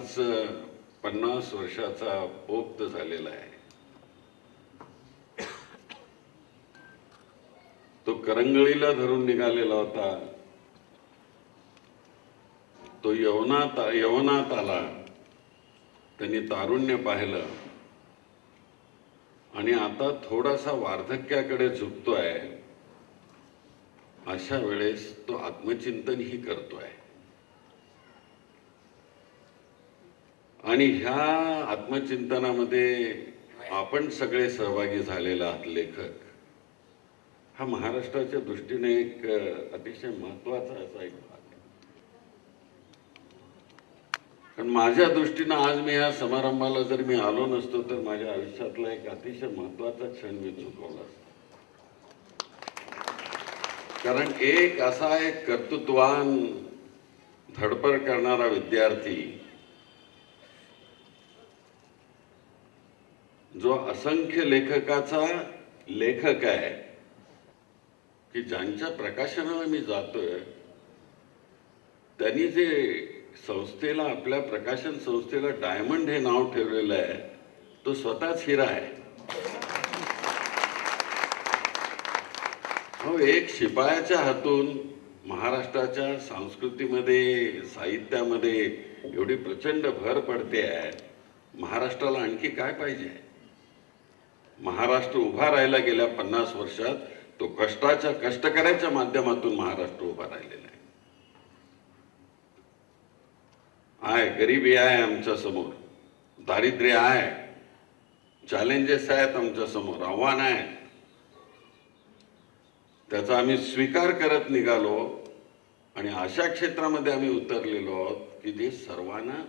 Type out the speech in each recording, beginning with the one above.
आज 50 वर्षाचा पोक्त झालेला आहे. तो करंगळीला धरून निघालेला होता. तो यवनात आला, त्यांनी तारुण्य पाहिलं आणि आता थोडासा वार्धक्याकडे झुकतोय. अशा वेळेस तो आत्मचिंतन ही करतोय आणि ह्या आत्मचिंतनामध्ये आपण सगळे सहभागी झालेला आहात. लेखक हा महाराष्ट्राच्या दृष्टीने एक अतिशय महत्त्वाचा असा एक भाग आहे. कारण माझ्या दृष्टीनं आज मी या समारंभाला जर मी आलो नसतो तर माझ्या आयुष्यातला एक अतिशय महत्त्वाचा क्षण मी चुकवला असता. कारण एक असा एक कर्तृत्ववान धडपड करणारा विद्यार्थी जो असंख्य लेखकाचा लेखक आहे, की ज्यांच्या प्रकाशनाला मी जातोय त्यांनी जे संस्थेला, आपल्या प्रकाशन संस्थेला डायमंड हे नाव ठेवलेलं आहे, तो स्वतःच हिरा आहे. हो, एक शिपायाच्या हातून महाराष्ट्राच्या संस्कृतीमध्ये, साहित्यामध्ये एवढी प्रचंड भर पडते आहे. महाराष्ट्राला आणखी काय पाहिजे? महाराष्ट्र उभा राहिला गेल्या 50 वर्षात. तो कष्टकऱ्याच्या माध्यमातून महाराष्ट्र उभा राहिलेला आहे. गरिबी आहे आमच्या समोर, दारिद्र्य आहे, चॅलेंजेस आहेत आमच्या समोर, आव्हान आहेत. त्याचा आम्ही स्वीकार करत निघालो आणि अशा क्षेत्रामध्ये आम्ही उतरलेलो आहोत की जे सर्वांना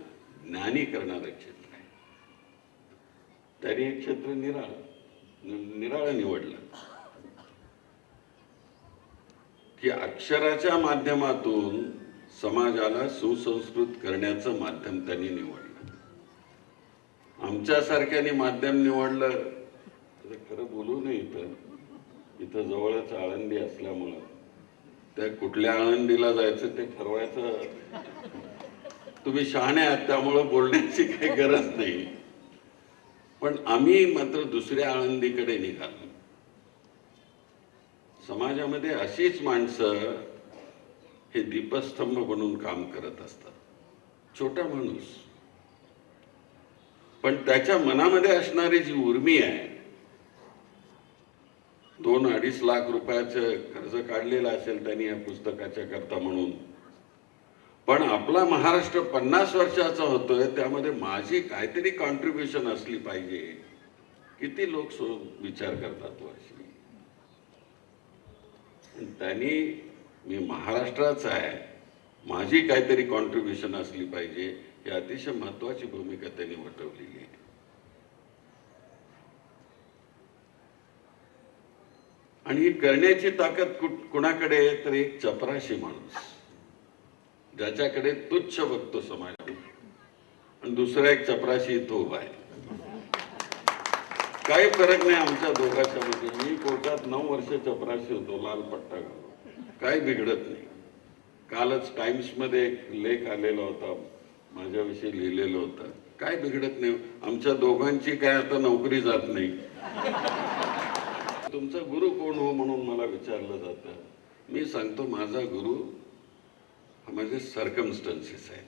ज्ञानी करणारं क्षेत्र आहे. त्यांनी एक क्षेत्र निराळं निवडलं की अक्षराच्या माध्यमातून समाजाला सुसंस्कृत करण्याचं माध्यम त्यांनी निवडलं. आमच्यासारख्याने माध्यम निवडलं तर खरं बोलू नये, इथं जवळच आळंदी असल्यामुळं त्या कुठल्या आळंदीला जायचं ते ठरवायचं. तुम्ही शहाणे आहात त्यामुळं बोलण्याची काही गरज नाही. पण आम्ही मात्र दुसऱ्या आळंदीकडे निघालो. समाजामध्ये अशीच माणसं हे दीपस्तंभ बनून काम करत असतात. छोटा माणूस, पण त्याच्या मनामध्ये असणारी जी उर्मी आहे, 2-2.5 लाख रुपयाचं कर्ज काढलेलं असेल त्यांनी या पुस्तकाच्या करता म्हणून. पण आपला महाराष्ट्र 50 वर्षाचा होतोय, त्यामध्ये माझी काहीतरी कॉन्ट्रीब्युशन असली पाहिजे. किती लोक विचार करतात वर्षी. त्यांनी मी महाराष्ट्राचा आहे, माझी काहीतरी कॉन्ट्रीब्युशन असली पाहिजे, ही अतिशय महत्वाची भूमिका त्यांनी वठवलेली आहे. आणि ही करण्याची ताकद कुणाकडे आहे तर एक चपराशी माणूस, ज्याच्याकडे तुच्छ बघतो समाज, आणि दुसरा एक चपराशी इथं उभा आहे. काही फरक नाही आमच्या दोघांच्या मध्ये. मी कोर्टात 9 वर्ष चपराशी होतो, लाल पट्टा घालून. काही बिघडत नाही. कालच टाइम्स मध्ये एक लेख आलेला होता, माझ्याविषयी लिहिलेलं होतं. काय बिघडत नाही. आमच्या दोघांची काय आता नोकरी जात नाही. तुमचा गुरु कोण हो म्हणून मला विचारलं जातं. मी सांगतो माझा गुरु माझे सर्कमस्टन्सेस आहे.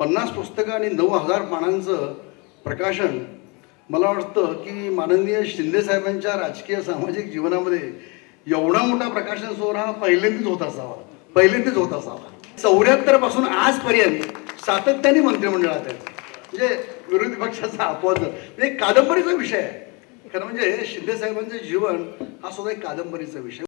50 पुस्तकं आणि 9000 पानांचं प्रकाशन, मला वाटतं की माननीय शिंदे साहेबांच्या राजकीय सामाजिक जीवनामध्ये एवढा मोठा प्रकाशन सोहळा हा पहिल्यांदाच होत असावा. 74 पासून आजपर्यंत सातत्याने मंत्रिमंडळात आहे. म्हणजे विरोधी पक्षाचा अपवाद, एक कादंबरीचा विषय आहे खरं म्हणजे. शिंदे साहेबांचं जीवन हा सुद्धा एक कादंबरीचा विषय.